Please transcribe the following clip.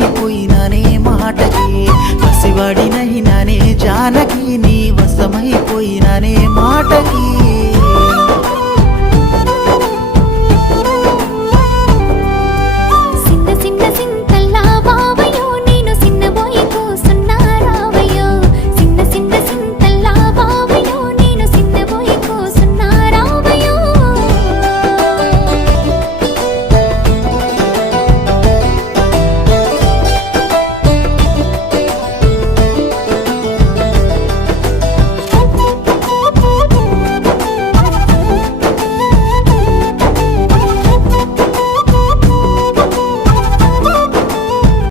వశమైపోయినానే మాటకి పసివాడినైనానే జానకి.